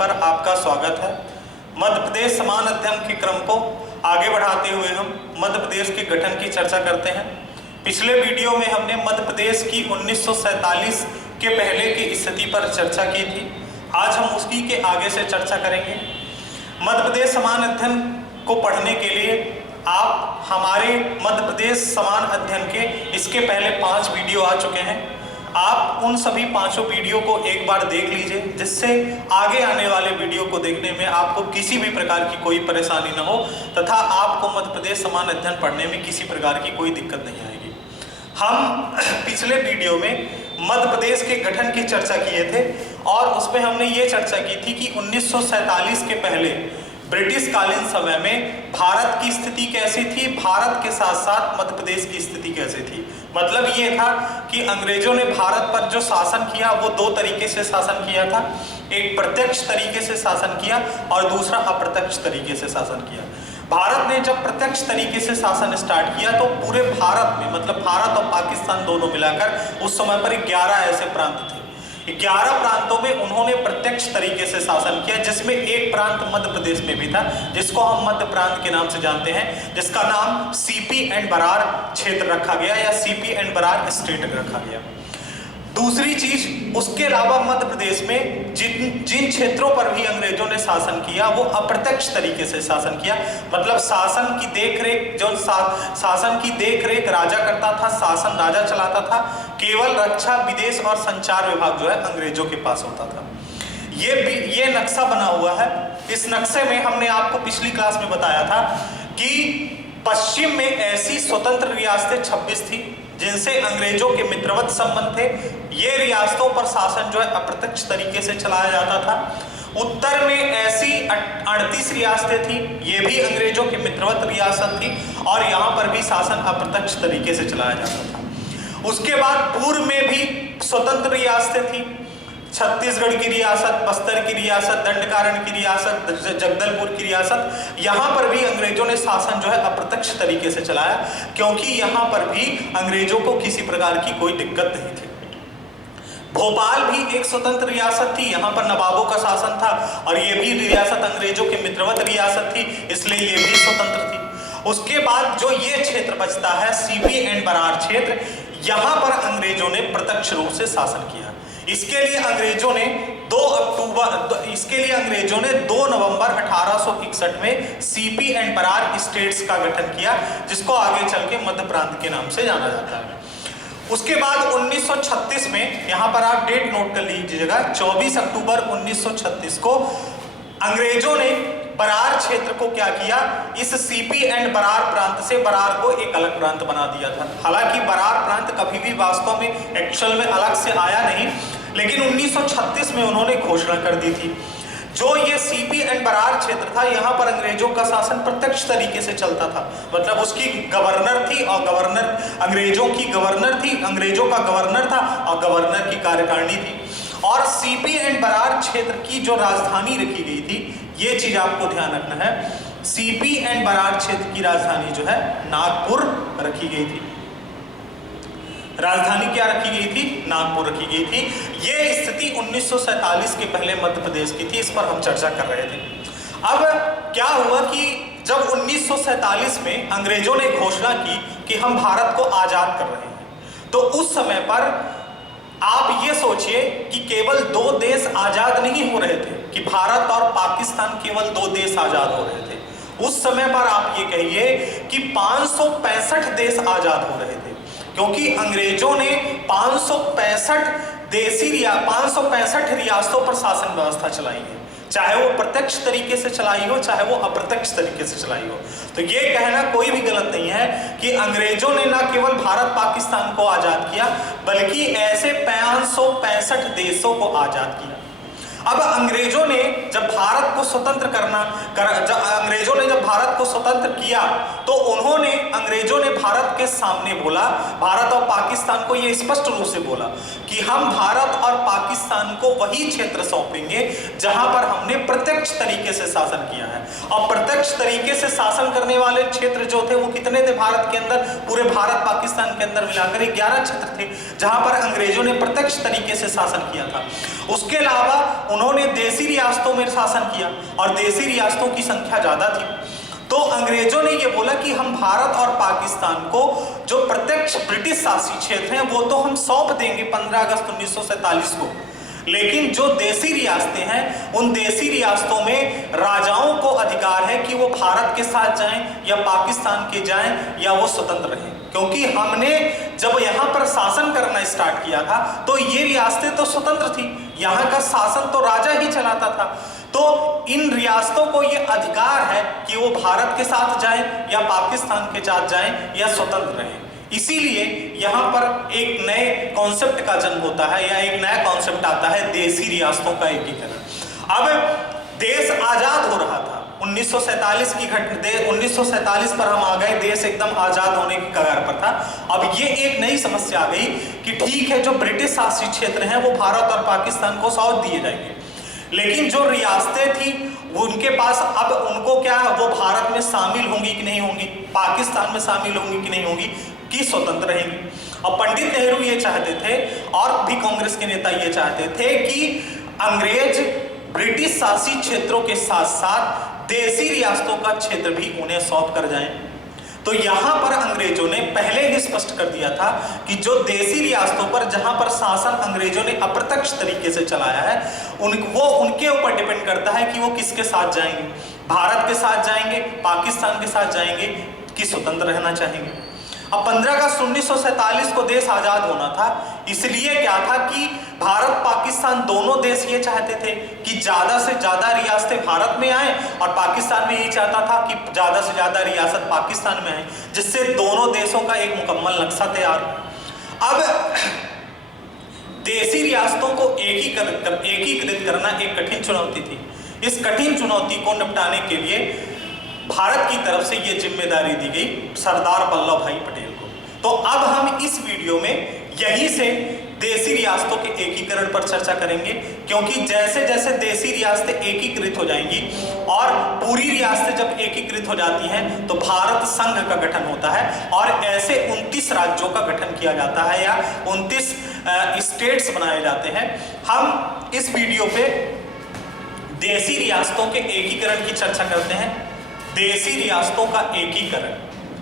पर आपका स्वागत है। मध्य प्रदेश समान अध्ययन के क्रम को आगे बढ़ाते हुए हम मध्य प्रदेश के गठन की चर्चा करते हैं। पिछले वीडियो में हमने मध्य प्रदेश की 1947 के पहले की स्थिति पर चर्चा की थी। आज हम उसकी के आगे से चर्चा करेंगे। मध्य प्रदेश समान अध्ययन को पढ़ने के लिए आप हमारे मध्य प्रदेश समान अध्ययन के इसके पहले 5 वीडियो आ चुके हैं। आप उन सभी 5 वीडियो को एक बार देख लीजिए, जिससे आगे आने वाले वीडियो को देखने में आपको किसी भी प्रकार की कोई परेशानी न हो तथा आपको मध्य प्रदेश समान अध्ययन पढ़ने में किसी प्रकार की कोई दिक्कत नहीं आएगी। हम पिछले वीडियो में मध्य प्रदेश के गठन की चर्चा किए थे और उसमें हमने ये चर्चा की थी कि 1947 के पहले ब्रिटिश कालीन समय में भारत की स्थिति कैसी थी, भारत के साथ साथ मध्य प्रदेश की स्थिति कैसी थी। मतलब ये था कि अंग्रेजों ने भारत पर जो शासन किया वो 2 तरीके से शासन किया था। एक प्रत्यक्ष तरीके से शासन किया और दूसरा अप्रत्यक्ष तरीके से शासन किया। भारत ने जब प्रत्यक्ष तरीके से शासन स्टार्ट किया तो पूरे भारत में, मतलब भारत और पाकिस्तान दोनों मिलाकर उस समय पर 11 ऐसे प्रांत थे। 11 प्रांतों में उन्होंने प्रत्यक्ष तरीके से शासन किया, जिसमें एक प्रांत मध्य प्रदेश में भी था, जिसको हम मध्य प्रांत के नाम से जानते हैं, जिसका नाम सीपी एंड बरार क्षेत्र रखा गया या सीपी एंड बरार स्टेट रखा गया। दूसरी चीज, उसके अलावा मध्य प्रदेश में जिन क्षेत्रों पर भी अंग्रेजों ने शासन किया वो अप्रत्यक्ष तरीके से शासन किया। मतलब शासन की देखरेख राजा करता था, शासन राजा चलाता था। केवल रक्षा, विदेश और संचार विभाग जो है अंग्रेजों के पास होता था। ये नक्शा बना हुआ है। इस नक्शे में हमने आपको पिछली क्लास में बताया था कि पश्चिम में ऐसी स्वतंत्र रियासतें 26 थी जिनसे अंग्रेजों के मित्रवत संबंध थे। ये रियासतों पर शासन जो है अप्रत्यक्ष तरीके से चलाया जाता था। उत्तर में ऐसी 38 रियासतें थी, ये भी अंग्रेजों के मित्रवत रियासत थी और यहाँ पर भी शासन अप्रत्यक्ष तरीके से चलाया जाता था। उसके बाद पूर्व में भी स्वतंत्र रियासतें थी। छत्तीसगढ़ की रियासत, बस्तर की रियासत, दंडकारण्य की रियासत, जगदलपुर की रियासत, यहाँ पर भी अंग्रेजों ने शासन जो है अप्रत्यक्ष तरीके से चलाया, क्योंकि यहाँ पर भी अंग्रेजों को किसी प्रकार की कोई दिक्कत नहीं थी। भोपाल भी एक स्वतंत्र रियासत थी, यहाँ पर नवाबों का शासन था और ये भी रियासत अंग्रेजों के मित्रवत रियासत थी, इसलिए ये भी स्वतंत्र थी। उसके बाद जो ये क्षेत्र बचता है सीपी एंड बरार क्षेत्र, यहाँ पर अंग्रेजों ने प्रत्यक्ष रूप से शासन किया। इसके लिए अंग्रेजों ने 2 नवंबर 1861 में सीपी एंड बरार स्टेट्स का गठन किया, जिसको आगे चल के मध्य प्रांत के नाम से जाना जाता है। उसके बाद 1936 में, यहाँ पर आप डेट नोट कर लीजिएगा, 24 अक्टूबर 1936 को अंग्रेजों ने बरार क्षेत्र को क्या किया, इस सीपी एंड बरार प्रांत से बरार को एक अलग प्रांत बना दिया था। हालांकि बरार प्रांत कभी भी वास्तव में एक्चुअल में अलग से आया नहीं, लेकिन 1936 में उन्होंने घोषणा कर दी थी। जो ये सीपी एंड बरार क्षेत्र था, यहाँ पर अंग्रेजों का शासन प्रत्यक्ष तरीके से चलता था। मतलब उसकी गवर्नर थी और गवर्नर अंग्रेजों की गवर्नर थी, अंग्रेजों का गवर्नर था और गवर्नर की कार्यकारिणी थी। और सीपी एंड बरार क्षेत्र की जो राजधानी रखी गई थी, ये चीज आपको ध्यान रखना है, सीपी एंड बरार क्षेत्र की राजधानी जो है नागपुर रखी गई थी। राजधानी क्या रखी गई थी? नागपुर रखी गई थी। ये स्थिति 1947 के पहले मध्य प्रदेश की थी, इस पर हम चर्चा कर रहे थे। अब क्या हुआ कि जब 1947 में अंग्रेजों ने घोषणा की कि हम भारत को आजाद कर रहे हैं, तो उस समय पर आप ये सोचिए कि केवल 2 देश आजाद नहीं हो रहे थे, कि भारत और पाकिस्तान केवल 2 देश आजाद हो रहे थे। उस समय पर आप ये कहिए कि 565 देश आजाद हो रहे थे, क्योंकि अंग्रेजों ने 565 रियासतों पर शासन व्यवस्था चलाई है, चाहे वो प्रत्यक्ष तरीके से चलाई हो, चाहे वो अप्रत्यक्ष तरीके से चलाई हो। तो ये कहना कोई भी गलत नहीं है कि अंग्रेजों ने न केवल भारत पाकिस्तान को आजाद किया, बल्कि ऐसे 565 देशों को आजाद किया। अब अंग्रेजों ने जब भारत को स्वतंत्र किया तो अंग्रेजों ने भारत के सामने बोला, भारत और पाकिस्तान को ये स्पष्ट रूप से बोला कि हम भारत और पाकिस्तान को वही क्षेत्र सौंपेंगे जहां पर हमने प्रत्यक्ष तरीके से शासन किया है। और प्रत्यक्ष तरीके से शासन करने वाले क्षेत्र जो थे वो कितने थे भारत के अंदर? पूरे भारत पाकिस्तान के अंदर मिलाकर 11 क्षेत्र थे जहां पर अंग्रेजों ने प्रत्यक्ष तरीके से शासन किया था। उसके अलावा उन्होंने देशी रियासतों में ने शासन किया और देसी रियासतों की संख्या ज्यादा थी। तो अंग्रेजों ने ये बोला कि हम भारत और पाकिस्तान को जो प्रत्यक्ष ब्रिटिश शासित क्षेत्र हैं वो तो हम सौंप देंगे 15 अगस्त 1947 को, लेकिन जो देसी रियासतें हैं उन देसी रियासतों में राजाओं को अधिकार है कि वो भारत के साथ जाएं या पाकिस्तान के जाएं या वो स्वतंत्र रहें। क्योंकि हमने जब यहाँ पर शासन करना स्टार्ट किया था तो ये रियासतें तो स्वतंत्र थी, यहाँ का शासन तो राजा ही चलाता था। तो इन रियासतों को ये अधिकार है कि वो भारत के साथ जाएं या पाकिस्तान के साथ जाएं या स्वतंत्र रहें। इसीलिए यहाँ पर एक नए कॉन्सेप्ट का जन्म होता है या एक नया कॉन्सेप्ट आता है देसी रियासतों का एकीकरण। अब देश आजाद हो रहा था 1947 की घटना, 1947 पर हम आ गए, देश एकदम आजाद होने की कगार पर था। अब ये एक नई समस्या आ गई कि ठीक है जो ब्रिटिश शासित क्षेत्र हैं वो भारत और पाकिस्तान को सौंप दिए जाएंगे, लेकिन जो रियासतें थी वो उनके पास अब उनको क्या है, वो भारत में शामिल होंगी कि नहीं होंगी, पाकिस्तान में शामिल होंगी कि नहीं होंगी, कि स्वतंत्र रहेंगी। अब पंडित नेहरू ये चाहते थे और भी कांग्रेस के नेता ये चाहते थे कि अंग्रेज ब्रिटिश शासित क्षेत्रों के साथ साथ देसी रियासतों का क्षेत्र भी उन्हें सौंप कर जाएं। तो यहां पर अंग्रेजों ने पहले ही स्पष्ट कर दिया था कि जो देसी रियासतों पर जहां पर शासन अंग्रेजों ने अप्रत्यक्ष तरीके से चलाया है वो उनके ऊपर डिपेंड करता है कि वो किसके साथ जाएंगे, भारत के साथ जाएंगे, पाकिस्तान के साथ जाएंगे कि स्वतंत्र रहना चाहेंगे। अब 15 अगस्त 1947 को देश आजाद होना था, इसलिए क्या था कि भारत पाकिस्तान दोनों देश ये चाहते थे कि ज्यादा से ज्यादा रियासतें भारत में आए और पाकिस्तान में यही चाहता था कि ज्यादा से ज्यादा रियासत पाकिस्तान में आए, जिससे दोनों देशों का एक मुकम्मल नक्शा तैयार। अब देसी रियासतों को एकीकृत करना एक कठिन चुनौती थी। इस कठिन चुनौती को निपटाने के लिए भारत की तरफ से यह जिम्मेदारी दी गई सरदार वल्लभ भाई पटेल को। तो अब हम इस वीडियो में यहीं से देसी रियासतों के एकीकरण पर चर्चा करेंगे, क्योंकि जैसे जैसे देसी रियासतें एकीकृत हो जाएंगी और पूरी रियासतें जब एकीकृत हो जाती हैं तो भारत संघ का गठन होता है और ऐसे 29 राज्यों का गठन किया जाता है या 29 स्टेट्स बनाए जाते हैं। हम इस वीडियो पे देसी रियासतों के एकीकरण की चर्चा करते हैं। देसी रियासतों का एकीकरण,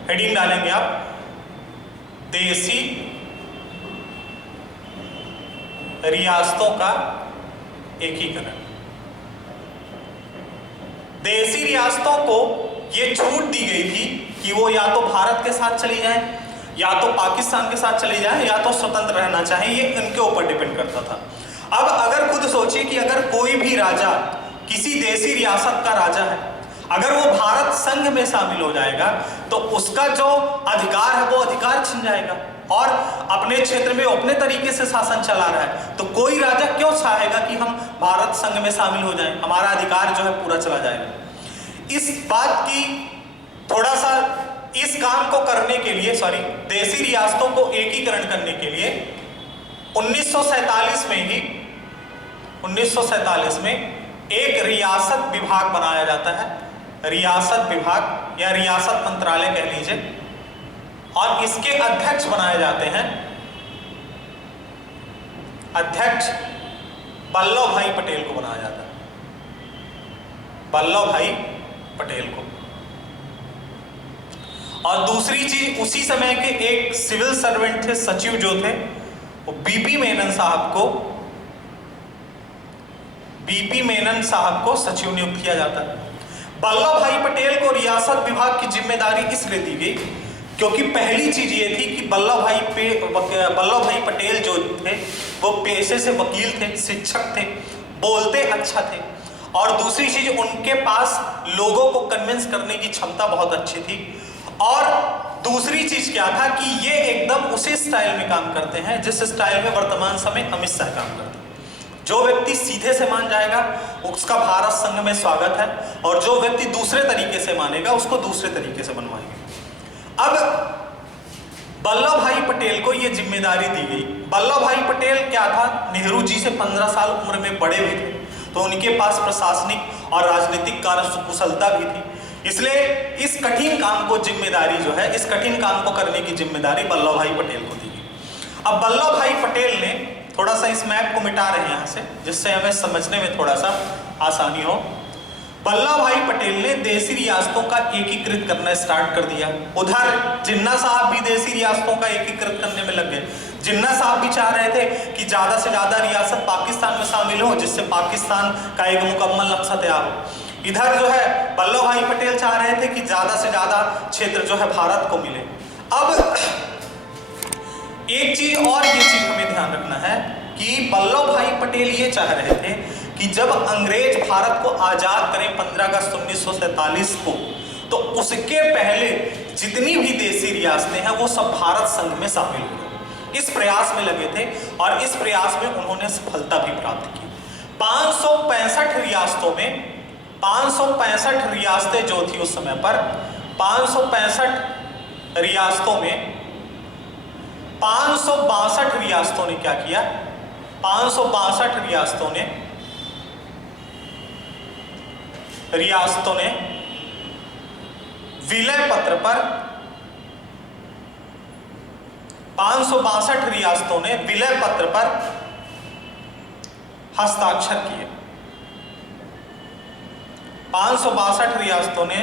हेडिंग डालेंगे आप, देसी रियासतों का एकीकरण। देसी रियासतों को यह छूट दी गई थी कि वो या तो भारत के साथ चली जाएं, या तो पाकिस्तान के साथ चली जाएं, या तो स्वतंत्र रहना चाहें, ये इनके ऊपर डिपेंड करता था। अब अगर खुद सोचिए कि अगर कोई भी राजा किसी देसी रियासत का राजा है, अगर वो भारत संघ में शामिल हो जाएगा तो उसका जो अधिकार है वो अधिकार छिन जाएगा और अपने क्षेत्र में अपने तरीके से शासन चला रहा है। तो कोई राजा क्यों चाहेगा कि हम भारत संघ में शामिल हो जाएं, हमारा अधिकार जो है पूरा चला जाएगा। इस बात की थोड़ा सा इस काम को करने के लिए देसी रियासतों को एकीकरण करने के लिए 1947 में ही 1947 में एक रियासत विभाग बनाया जाता है, रियासत विभाग या रियासत मंत्रालय कह लीजिए, और इसके अध्यक्ष बनाए जाते हैं अध्यक्ष वल्लभ भाई पटेल को बनाया जाता है, वल्लभ भाई पटेल को। और दूसरी चीज, उसी समय के एक सिविल सर्वेंट थे, सचिव जो थे, वो बीपी मेनन साहब को सचिव नियुक्त किया जाता है। वल्लभ भाई पटेल को रियासत विभाग की जिम्मेदारी इसलिए दी गई क्योंकि पहली चीज ये थी कि वल्लभ भाई पटेल जो थे वो पेशे से वकील थे, शिक्षक थे, बोलते अच्छा थे, और दूसरी चीज उनके पास लोगों को कन्विंस करने की क्षमता बहुत अच्छी थी। और दूसरी चीज क्या था कि ये एकदम उसी स्टाइल में काम करते हैं जिस स्टाइल में वर्तमान समय अमित शाह काम करते हैं। जो व्यक्ति सीधे से मान जाएगा उसका भारत संघ में स्वागत है, और जो व्यक्ति दूसरे तरीके से मानेगा उसको दूसरे तरीके से बनवाएंगे। अब वल्लभ भाई पटेल को यह जिम्मेदारी दी गई। वल्लभ भाई पटेल क्या था, नेहरू जी से 15 साल उम्र में बड़े भी थे, तो उनके पास प्रशासनिक और राजनीतिक कार्य कुशलता भी थी, इसलिए इस कठिन काम को जिम्मेदारी जो है, इस कठिन काम को करने की जिम्मेदारी वल्लभ भाई पटेल को दी गई। अब वल्लभ भाई पटेल ने थोड़ा सा इस मैप को मिटा रहे हैं यहाँ से, जिससे हमें समझने में थोड़ा सा आसानी हो। वल्लभ भाई पटेल ने देसी रियासतों का एकीकृत करना स्टार्ट कर दिया। उधर जिन्ना साहब भी देसी रियासतों का एकीकृत करने में लग गए। जिन्ना साहब भी चाह रहे थे कि ज्यादा से ज्यादा रियासत पाकिस्तान में शामिल हो, जिससे पाकिस्तान का एक मुकम्मल नक्शा तैयार हो। इधर जो है वल्लभ भाई पटेल चाह रहे थे कि ज्यादा से ज्यादा क्षेत्र जो है भारत को मिले। अब एक चीज और, ये चीज हमें ध्यान रखना है कि वल्लभ भाई पटेल ये चाह रहे थे कि जब अंग्रेज भारत को आजाद करें 15 अगस्त 1947 को, तो उसके पहले जितनी भी देसी रियासतें हैं वो सब भारत संघ में शामिल हुए। इस प्रयास में लगे थे और इस प्रयास में उन्होंने सफलता भी प्राप्त की। 565 रियासतों में 565 रियासतें जो थी उस समय पर, 565 रियासतों में 562 रियासतों ने क्या किया, 562 रियासतों ने विलय पत्र पर 562 रियासतों ने विलय पत्र पर हस्ताक्षर किए। 562 रियासतों ने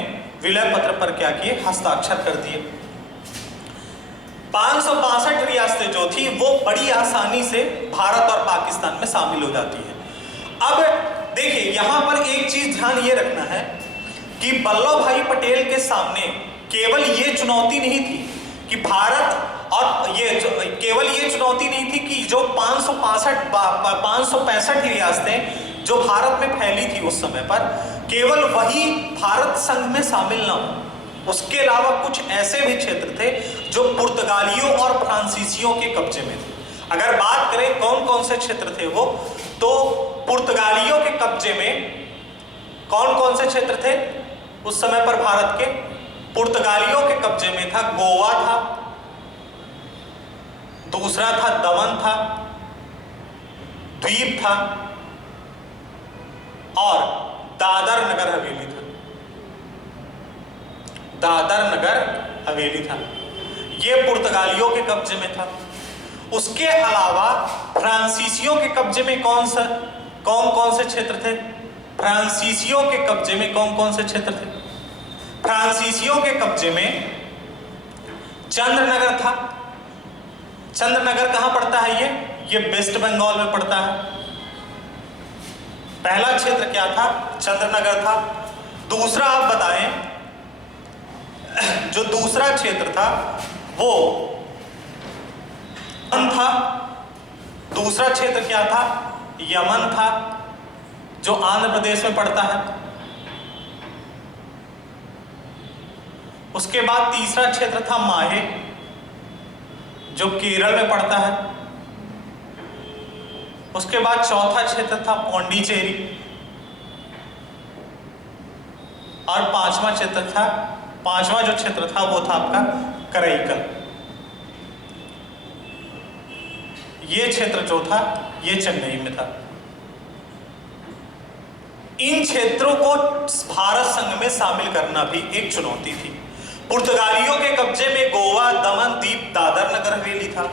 विलय पत्र पर क्या किए, हस्ताक्षर कर दिए। 562 रियासतें जो थी वो बड़ी आसानी से भारत और पाकिस्तान में शामिल हो जाती है। अब देखिए यहां पर एक चीज ध्यान ये रखना है कि वल्लभ भाई पटेल के सामने केवल ये चुनौती नहीं थी कि भारत, और केवल ये चुनौती नहीं थी कि जो 565 रियासतें जो भारत में फैली थी उस समय पर, केवल वही भारत संघ में शामिल ना हो, उसके अलावा कुछ ऐसे भी क्षेत्र थे जो पुर्तगालियों और फ्रांसीसियों के कब्जे में थे। अगर बात करें कौन कौन से क्षेत्र थे वो, तो पुर्तगालियों के कब्जे में कौन कौन से क्षेत्र थे उस समय पर भारत के? पुर्तगालियों के कब्जे में था गोवा था, दूसरा था दमन था, द्वीप था और दादर नगर हवेली था। दादर नगर हवेली था, ये पुर्तगालियों के कब्जे में था। उसके अलावा फ्रांसीसियों के कब्जे में कौन कौन से क्षेत्र थे? फ्रांसीसियों के कब्जे में कौन कौन से क्षेत्र थे? फ्रांसीसियों के कब्जे में चंद्रनगर था। चंद्रनगर कहां पड़ता है? ये वेस्ट बंगाल में पड़ता है। पहला क्षेत्र क्या था? चंद्रनगर था। दूसरा आप बताएं, जो दूसरा क्षेत्र था वो यमन था। दूसरा क्षेत्र क्या था? यमन था, जो आंध्र प्रदेश में पड़ता है। उसके बाद तीसरा क्षेत्र था माहे, जो केरल में पड़ता है। उसके बाद चौथा क्षेत्र था पौंडीचेरी और पांचवा जो क्षेत्र था वो था आपका कराईकल। ये क्षेत्र जो था ये चेन्नई में था। इन क्षेत्रों को भारत संघ में शामिल करना भी एक चुनौती थी। पुर्तगालियों के कब्जे में गोवा, दमन, दीप, दादर नगर हवेली था।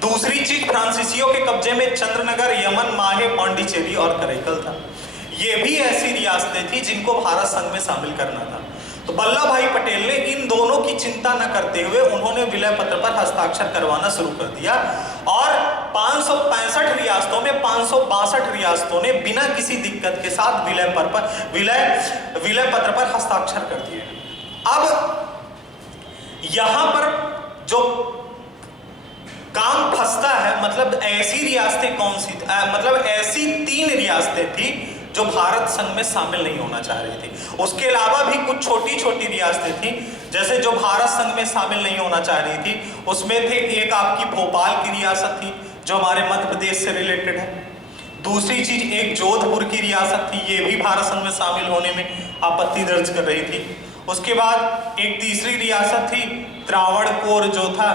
दूसरी चीज फ्रांसीसियों के कब्जे में चंद्रनगर, यमन, माहे, पांडिचेरी और कराईकल था। ये भी ऐसी रियासतें थी जिनको भारत संघ में शामिल करना था। तो वल्लभ भाई पटेल ने इन दोनों की चिंता न करते हुए उन्होंने विलय पत्र पर हस्ताक्षर करवाना शुरू कर दिया और 565 रियासतों में 562 रियासतों ने बिना किसी दिक्कत के साथ विलय पत्र पर हस्ताक्षर कर दिए। अब यहां पर जो काम फंसता है, मतलब ऐसी रियासतें कौन सी, मतलब ऐसी 3 रियासतें थी जो भारत संघ में शामिल नहीं होना चाह रही थी। उसके अलावा भी कुछ छोटी छोटी रियासतें थी जैसे जो भारत संघ में शामिल नहीं होना चाह रही थी। उसमें थे एक आपकी भोपाल की रियासत थी जो हमारे मध्य प्रदेश से रिलेटेड है। दूसरी चीज एक जोधपुर की रियासत थी, ये भी भारत संघ में शामिल होने में आपत्ति दर्ज कर रही थी। उसके बाद एक तीसरी रियासत थी त्रावणकोर जो था,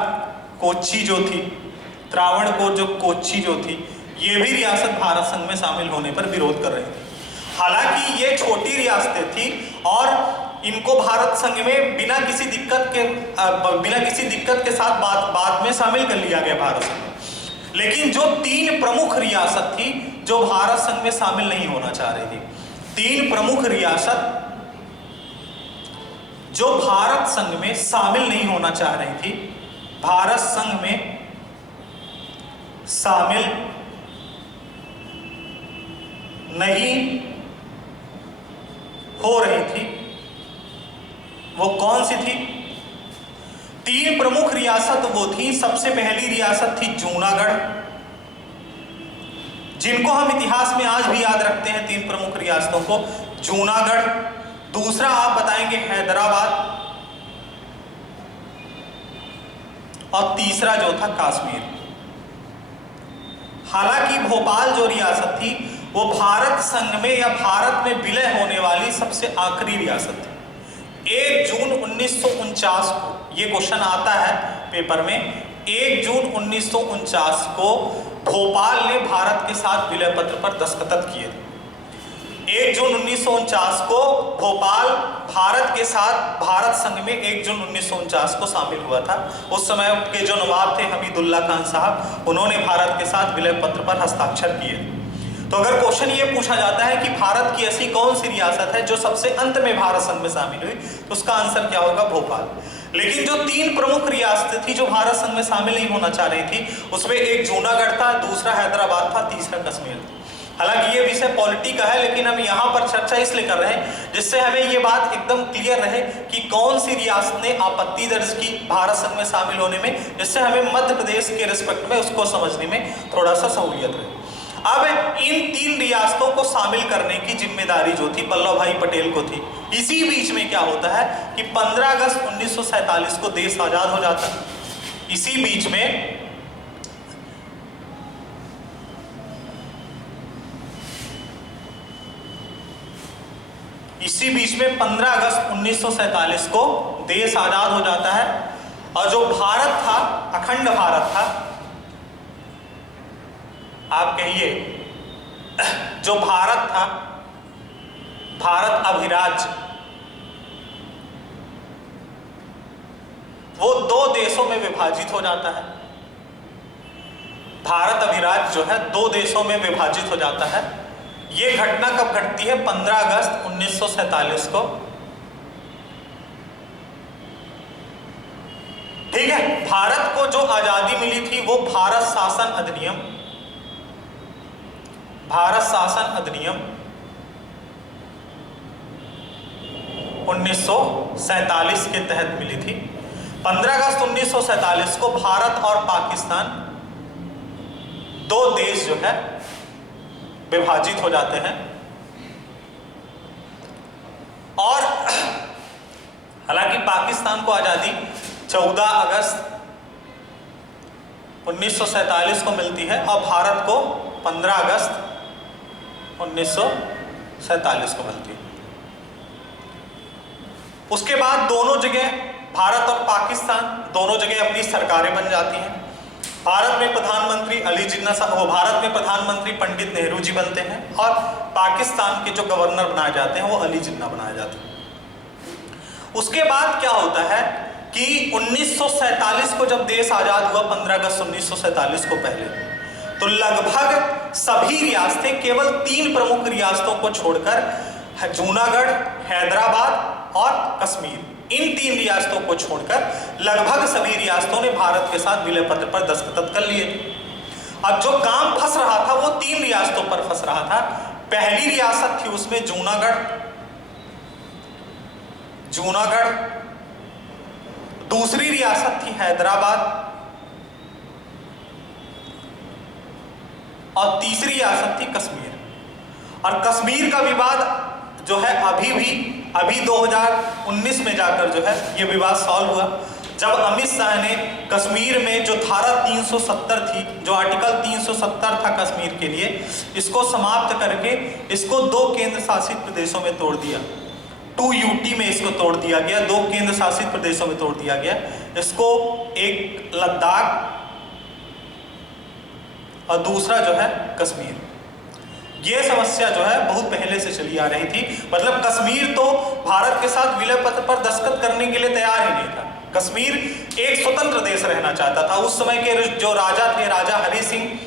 कोच्चि जो थी, त्रावणकोर जो कोच्चि जो थी, ये भी रियासत भारत संघ में शामिल होने पर विरोध कर रही थी। हालांकि ये छोटी रियासतें थी और इनको भारत संघ में बिना किसी दिक्कत के साथ बाद में शामिल कर लिया गया भारत संघ में। लेकिन जो 3 प्रमुख रियासत थी जो भारत संघ में शामिल नहीं होना चाह रही थी, तीन प्रमुख रियासत जो भारत संघ में शामिल नहीं होना चाह रही थी, भारत संघ में शामिल नहीं हो रही थी, वो कौन सी थी? तीन प्रमुख रियासत वो थी। सबसे पहली रियासत थी जूनागढ़, जिनको हम इतिहास में आज भी याद रखते हैं, तीन प्रमुख रियासतों को, जूनागढ़। दूसरा आप बताएंगे हैदराबाद, और तीसरा जो था कश्मीर। हालांकि भोपाल जो रियासत थी वो भारत संघ में या भारत में विलय होने वाली सबसे आखिरी रियासत थी। 1 जून 1949 को, ये क्वेश्चन आता है पेपर में, 1 जून 1949 को भोपाल ने भारत के साथ विलय पत्र पर दस्तखत किए थे। 1 जून 1949 को भोपाल भारत के साथ भारत संघ में 1 जून 1949 को शामिल हुआ था। उस समय के जो नवाब थे हमीदुल्ला खान साहब, उन्होंने भारत के साथ विलय पत्र पर हस्ताक्षर किए। तो अगर क्वेश्चन ये पूछा जाता है कि भारत की ऐसी कौन सी रियासत है जो सबसे अंत में भारत संघ में शामिल हुई, तो उसका आंसर क्या होगा? भोपाल। लेकिन जो तीन प्रमुख रियासतें थी जो भारत संघ में शामिल नहीं होना चाह रही थी, उसमें एक जूनागढ़ था, दूसरा हैदराबाद था, तीसरा कश्मीर था। हालांकि ये विषय पॉलिटी का है, लेकिन हम यहाँ पर चर्चा इसलिए कर रहे हैं जिससे हमें ये बात एकदम क्लियर रहे कि कौन सी रियासत ने आपत्ति दर्ज की भारत संघ में शामिल होने में, जिससे हमें मध्य प्रदेश के रिस्पेक्ट में उसको समझने में थोड़ा सा सहूलियत रहे। अब इन तीन रियासतों को शामिल करने की जिम्मेदारी जो थी वल्लभ भाई पटेल को थी। इसी बीच में क्या होता है कि 15 अगस्त 1947 को देश आजाद हो जाता है। इसी बीच में इसी बीच में 15 अगस्त 1947 को देश आजाद हो जाता है, और जो भारत था, अखंड भारत था, आप कहिए जो भारत था, भारत अभिराज्य, वो दो देशों में विभाजित हो जाता है। भारत अभिराज्य जो है दो देशों में विभाजित हो जाता है। ये घटना कब घटती है? 15 अगस्त 1947 को। ठीक है, भारत को जो आजादी मिली थी वो भारत शासन अधिनियम 1947 के तहत मिली थी। 15 अगस्त 1947 को भारत और पाकिस्तान, दो देश जो है विभाजित हो जाते हैं। और हालांकि पाकिस्तान को आजादी 14 अगस्त 1947 को मिलती है और भारत को 15 अगस्त 1947 को मिलती है। उसके बाद दोनों जगह, भारत और पाकिस्तान दोनों जगह अपनी सरकारें बन जाती हैं। भारत में प्रधानमंत्री अली जिन्ना साहब, भारत में प्रधानमंत्री पंडित नेहरू जी बनते हैं, और पाकिस्तान के जो गवर्नर बनाए जाते हैं वो अली जिन्ना बनाए जाते हैं। उसके बाद क्या होता है कि 1947 को जब देश आजाद हुआ, 15 अगस्त 1947 को पहले, तो लगभग सभी रियासतें केवल तीन प्रमुख रियासतों को छोड़कर, जूनागढ़, हैदराबाद और कश्मीर, इन तीन रियासतों को छोड़कर लगभग सभी रियासतों ने भारत के साथ विलय पत्र पर दस्तखत कर लिए। अब जो काम फंस रहा था वो तीन रियासतों पर फंस रहा था। पहली रियासत थी उसमें जूनागढ़, दूसरी रियासत थी हैदराबाद, और तीसरी रियासत थी कश्मीर। और कश्मीर का विवाद जो है अभी 2019 में जाकर जो है ये विवाद सॉल्व हुआ, जब अमित शाह ने कश्मीर में जो धारा 370 थी, जो आर्टिकल 370 था कश्मीर के लिए, इसको समाप्त करके इसको दो केंद्र शासित प्रदेशों में तोड़ दिया। 2 यूटी में इसको तोड़ दिया गया, दो केंद्र शासित प्रदेशों में तोड़ दिया गया। इसको एक लद्दाख और दूसरा जो है कश्मीर। ये समस्या जो है बहुत पहले से चली आ रही थी। मतलब कश्मीर तो भारत के साथ विलय पत्र पर दस्तखत करने के लिए तैयार ही नहीं था। कश्मीर एक स्वतंत्र देश रहना चाहता था। उस समय के जो राजा थे, राजा हरि सिंह,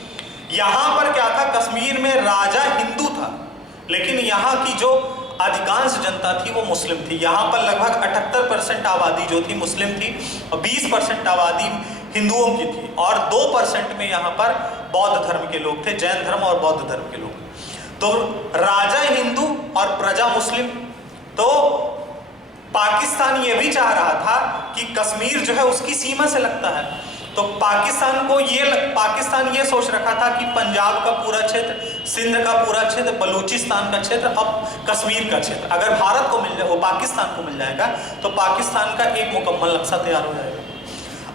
यहाँ पर क्या था, कश्मीर में राजा हिंदू था, लेकिन यहाँ की जो अधिकांश जनता थी वो मुस्लिम थी। यहाँ पर लगभग 78% आबादी जो थी मुस्लिम थी और 20% आबादी हिंदुओं की थी और 2% में यहाँ पर बौद्ध धर्म के लोग थे, जैन धर्म और बौद्ध धर्म के लोग। तो राजा हिंदू और प्रजा मुस्लिम। तो पाकिस्तान ये भी चाह रहा था कि कश्मीर जो है उसकी सीमा से लगता है, तो पाकिस्तान ये सोच रखा था कि पंजाब का पूरा क्षेत्र, सिंध का पूरा क्षेत्र, बलूचिस्तान का क्षेत्र, अब कश्मीर का क्षेत्र अगर भारत को मिल जाए, वो पाकिस्तान को मिल जाएगा तो पाकिस्तान का एक मुकम्मल नक्शा तैयार हो जाएगा।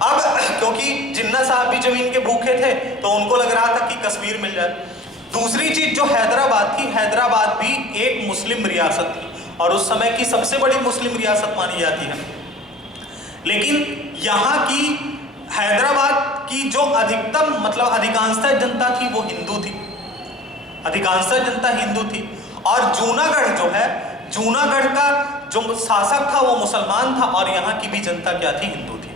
अब क्योंकि जिन्ना साहब भी जमीन के भूखे थे तो उनको लग रहा था कि कश्मीर मिल जाए। दूसरी चीज जो हैदराबाद थी, हैदराबाद भी एक मुस्लिम रियासत थी और उस समय की सबसे बड़ी मुस्लिम रियासत मानी जाती है। लेकिन यहाँ की हैदराबाद की जो अधिकतम मतलब अधिकांशतः जनता थी वो हिंदू थी, अधिकांशतः जनता हिंदू थी। और जूनागढ़ जो है, जूनागढ़ का जो शासक था वो मुसलमान था और यहाँ की भी जनता क्या थी, हिंदू थी।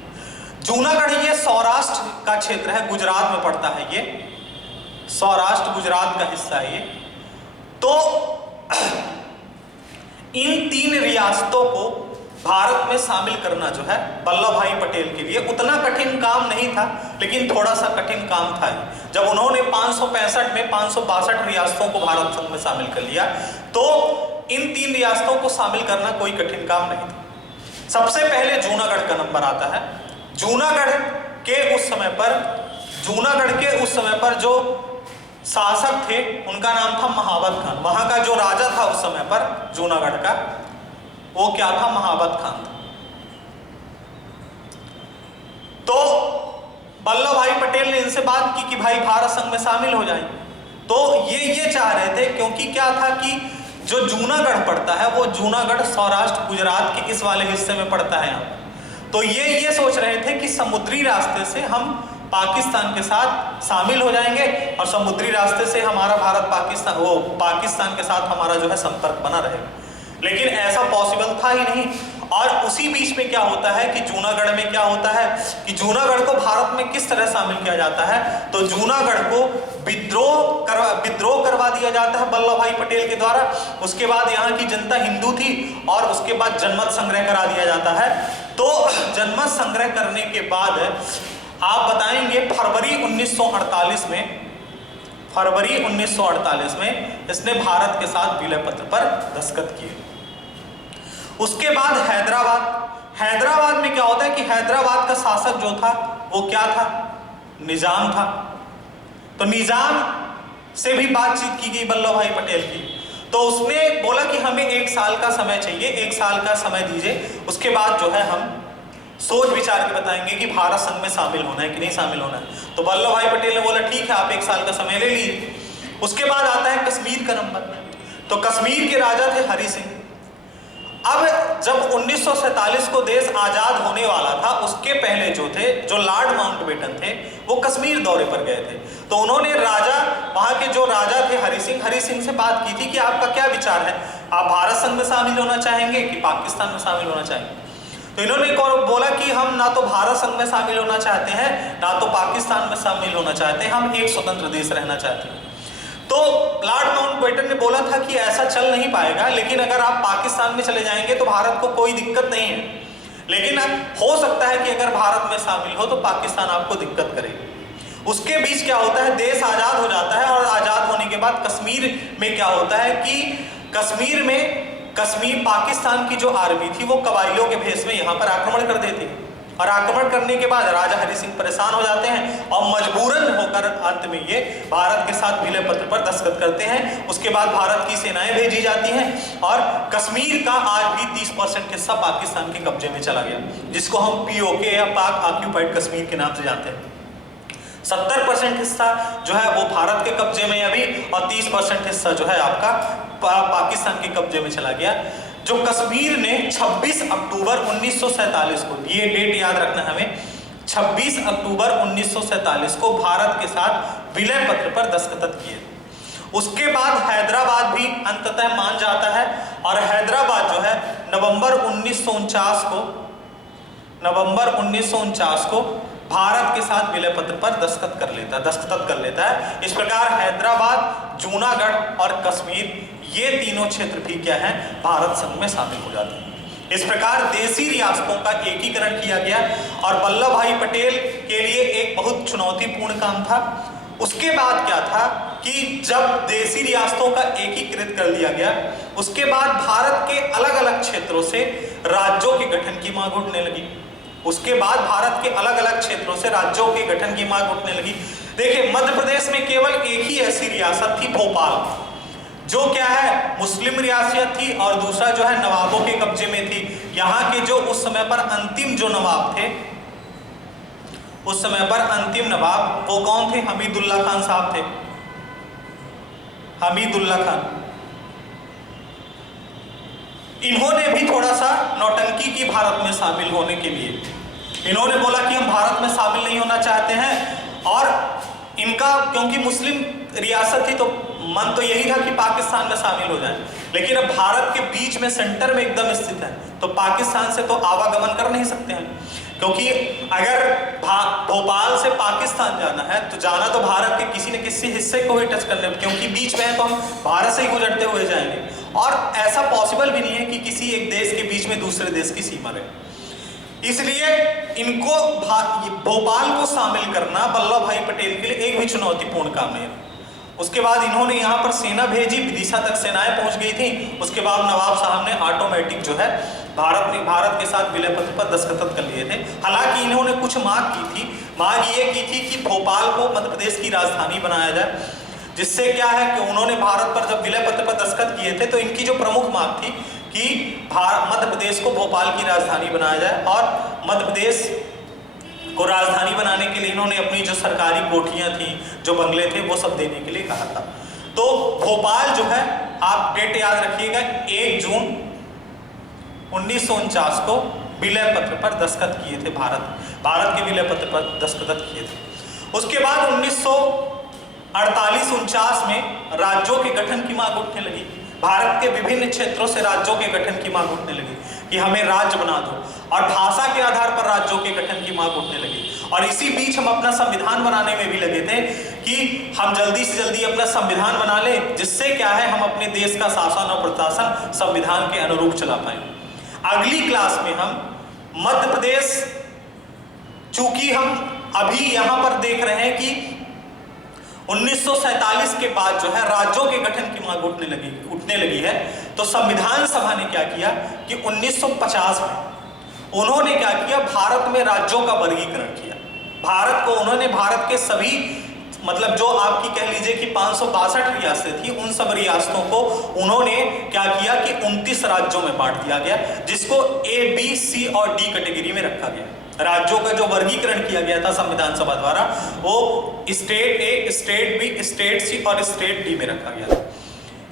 जूनागढ़ ये सौराष्ट्र का क्षेत्र है, गुजरात में पड़ता है, ये सौराष्ट्र गुजरात का हिस्सा है ये। तो इन 3 रियासतों को भारत में शामिल करना जो है वल्लभ भाई पटेल के लिए उतना कठिन काम नहीं था, लेकिन थोड़ा सा कठिन काम था। जब उन्होंने 565 में 562 रियासतों को भारत संघ में शामिल कर लिया तो इन 3 रियासतों को शामिल करना कोई कठिन काम नहीं था। सबसे पहले जूनागढ़ का नंबर आता है। जूनागढ़ के उस समय पर जो शासक थे उनका नाम था महाबत खान। वहां का जो राजा था उस समय पर जूनागढ़ का, वो क्या था, महाबत खान था। तो वल्लभ भाई पटेल ने इनसे बात की कि भाई भारत संघ में शामिल हो जाए। तो ये चाह रहे थे, क्योंकि क्या था कि जो जूनागढ़ पड़ता है वो जूनागढ़ सौराष्ट्र गुजरात के इस वाले हिस्से में पड़ता है यहाँ। तो ये सोच रहे थे कि समुद्री रास्ते से हम पाकिस्तान के साथ शामिल हो जाएंगे और समुद्री रास्ते से हमारा पाकिस्तान के साथ हमारा जो है संपर्क बना रहेगा। लेकिन ऐसा पॉसिबल था ही नहीं। और उसी बीच में क्या होता है कि जूनागढ़ में क्या होता है कि जूनागढ़ को भारत में किस तरह शामिल किया जाता है, तो जूनागढ़ को विद्रोह करवा दिया जाता है वल्लभ भाई पटेल के द्वारा। उसके बाद यहाँ की जनता हिंदू थी और उसके बाद जनमत संग्रह करा दिया जाता है। तो जनमत संग्रह करने के बाद आप बताएंगे फरवरी 1948 में इसने भारत के साथ विलय पत्र पर दस्तखत किए। उसके बाद हैदराबाद में क्या होता है कि हैदराबाद का शासक जो था वो क्या था, निजाम था। तो निजाम से भी बातचीत की गई वल्लभ भाई पटेल की। तो उसने बोला कि हमें 1 साल का समय चाहिए, 1 साल का समय दीजिए, उसके बाद जो है हम सोच विचार के बताएंगे कि भारत संघ में शामिल होना है कि नहीं शामिल होना है। तो वल्लभ भाई पटेल ने बोला ठीक है, आप 1 साल का समय ले लीजिए। उसके बाद आता है कश्मीर का नंबर। तो कश्मीर के राजा थे हरि सिंह। अब जब 1947 को देश आजाद होने वाला था, उसके पहले जो लॉर्ड माउंटबेटन थे वो कश्मीर दौरे पर गए थे। तो उन्होंने वहां के जो राजा थे हरि सिंह से बात की थी कि आपका क्या विचार है, आप भारत संघ में शामिल होना चाहेंगे कि पाकिस्तान में शामिल होना चाहेंगे। तो इन्होंने बोला कि हम ना तो भारत संघ में शामिल होना चाहते हैं ना तो पाकिस्तान में शामिल होना चाहते हैं, हम एक स्वतंत्र देश रहना चाहते हैं। तो लॉर्ड माउंटबेटन ने बोला था कि ऐसा चल नहीं पाएगा, लेकिन अगर आप पाकिस्तान में चले जाएंगे तो भारत को कोई दिक्कत नहीं है, लेकिन हो सकता है कि अगर भारत में शामिल हो तो पाकिस्तान आपको दिक्कत करेगा। उसके बीच क्या होता है, देश आजाद हो जाता है और आजाद होने के बाद कश्मीर में क्या होता है कि कश्मीर पाकिस्तान की जो आर्मी थी वो कबाइलियों के भेष में यहाँ पर आक्रमण कर देती है। और आक्रमण करने के बाद राजा हरि सिंह परेशान हो जाते हैं और मजबूरन होकर अंत में ये भारत के साथ विलय पत्र पर दस्तखत करते हैं। उसके बाद भारत की सेनाएं भेजी जाती हैं और कश्मीर का आज भी 30% हिस्सा पाकिस्तान के कब्जे में चला गया, जिसको हम POK या पाक ऑक्यूपाइड कश्मीर के नाम से जानते हैं। 70% हिस्सा जो है वो भारत के कब्जे में अभी और 30% हिस्सा जो है आपका पाकिस्तान के कब्जे में चला गया। जो कश्मीर ने 26 अक्टूबर 1947 को, ये डेट याद रखना हमें, 26 अक्टूबर 1947 को भारत के साथ विलय पत्र पर दस्तखत किए। उसके बाद हैदराबाद भी अंततः मान जाता है और हैदराबाद जो है नवंबर 1949 को भारत के साथ विलय पत्र पर दस्तखत कर लेता है। इस प्रकार हैदराबाद, जूनागढ़ और कश्मीर ये तीनों क्षेत्र भी क्या है, भारत संघ में शामिल हो जाते हैं। इस प्रकार देशी रियासतों का एकीकरण किया गया और वल्लभ भाई पटेल के लिए एक बहुत चुनौतीपूर्ण काम था। उसके बाद क्या था कि जब देशी रियासतों का एकीकृत कर लिया गया, उसके बाद भारत के अलग अलग क्षेत्रों से राज्यों के गठन की मांग उठने लगी। उसके बाद भारत के अलग अलग क्षेत्रों से राज्यों के गठन की मांग उठने लगी। देखिए, मध्य प्रदेश में केवल एक ही ऐसी रियासत थी, भोपाल, जो क्या है, मुस्लिम रियासत थी और दूसरा जो है नवाबों के कब्जे में थी। यहाँ के जो उस समय पर अंतिम जो नवाब थे, उस समय पर अंतिम नवाब वो कौन थे? हमीदुल्ला खान साहब थे, हमीदुल्ला खान। इन्होंने भी थोड़ा सा नौटंकी की भारत में शामिल होने के लिए। इन्होंने बोला कि हम भारत में शामिल नहीं होना चाहते हैं, और इनका क्योंकि मुस्लिम रियासत थी तो मन तो यही था कि पाकिस्तान में शामिल हो जाए, लेकिन अब भारत के बीच में सेंटर में एकदम स्थित है तो पाकिस्तान से तो आवागमन कर नहीं सकते हैं, क्योंकि अगर भोपाल से पाकिस्तान जाना है तो जाना तो भारत के किसी न किसी हिस्से को ही टच करने, क्योंकि बीच में है तो हम भारत से ही गुजरते हुए जाएंगे, और ऐसा पॉसिबल भी नहीं है कि किसी एक देश के बीच में दूसरे देश की सीमा रहे। इसलिए इनको भोपाल को शामिल करना वल्लभ भाई पटेल के लिए एक भी चुनौतीपूर्ण काम नहीं। उसके बाद इन्होंने यहाँ पर सेना भेजी, विदिशा तक सेनाएं पहुंच गई थी। उसके बाद नवाब साहब ने ऑटोमेटिक जो है भारत के साथ विलय पत्र पर दस्तखत कर लिए थे। हालांकि इन्होंने कुछ मांग की थी। मांग ये की थी कि भोपाल को मध्य प्रदेश की राजधानी बनाया जाए, जिससे क्या है कि उन्होंने भारत पर जब विलय पत्र पर दस्तखत किए थे तो इनकी जो प्रमुख मांग थी कि मध्य प्रदेश को भोपाल की राजधानी बनाया जाए, और मध्य प्रदेश को राजधानी बनाने के लिए इन्होंने अपनी जो सरकारी कोठियां थी, जो बंगले थे, वो सब देने के लिए कहा था। तो भोपाल जो है, आप डेट याद रखिएगा, 1 जून 1949 को विलय पत्र पर दस्तखत किए थे। भारत के विलय पत्र पर दस्तखत किए थे। उसके बाद 1948-49 में राज्यों के गठन की मांग उठने लगी। भारत के विभिन्न क्षेत्रों से राज्यों के गठन की मांग उठने लगी कि हमें राज्य बना दो, और भाषा के आधार पर राज्यों के गठन की मांग उठने लगी। और इसी बीच हम अपना संविधान बनाने में भी लगे थे कि हम जल्दी से जल्दी अपना संविधान बना लें, जिससे क्या है, हम अपने देश का शासन और प्रशासन संविधान के अनुरूप चला पाए। अगली क्लास में हम मध्य प्रदेश, चूंकि हम अभी यहां पर देख रहे हैं कि 1947 के बाद जो है राज्यों के गठन की मांग उठने लगी है, तो संविधान सभा ने क्या किया कि 1950 में उन्होंने क्या किया, भारत में राज्यों का वर्गीकरण किया। उन्होंने भारत के सभी, मतलब जो आपकी कह लीजिए कि 562 रियासतें थी, उन सब रियासतों को उन्होंने क्या किया कि 29 राज्यों में बांट दिया गया, जिसको A, B, C और D कैटेगरी में रखा गया। राज्यों का जो वर्गीकरण किया गया था संविधान सभा द्वारा, वो state A, state B, state सी और स्टेट डी में रखा गया।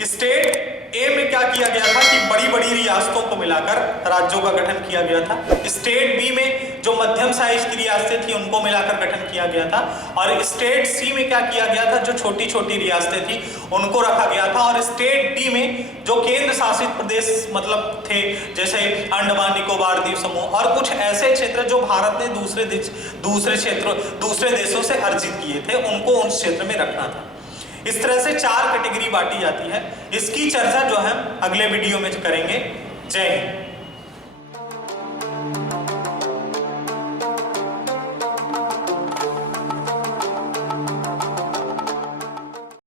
स्टेट ए में क्या किया गया था कि बड़ी बड़ी रियासतों को मिलाकर राज्यों का गठन किया गया था। स्टेट बी में जो मध्यम साइज की रियासतें थी उनको मिलाकर गठन किया गया था, और स्टेट सी में क्या किया गया था, जो छोटी छोटी रियासतें थी उनको रखा गया था। और स्टेट डी में जो केंद्र शासित प्रदेश मतलब थे, जैसे अंडमान निकोबार द्वीप समूह और कुछ ऐसे क्षेत्र जो भारत ने दूसरे देशों से अर्जित किए थे, उनको उस क्षेत्र में रखना था। इस तरह से 4 कैटेगरी बांटी जाती है। इसकी चर्चा जो है अगले वीडियो में करेंगे। जय हिंद।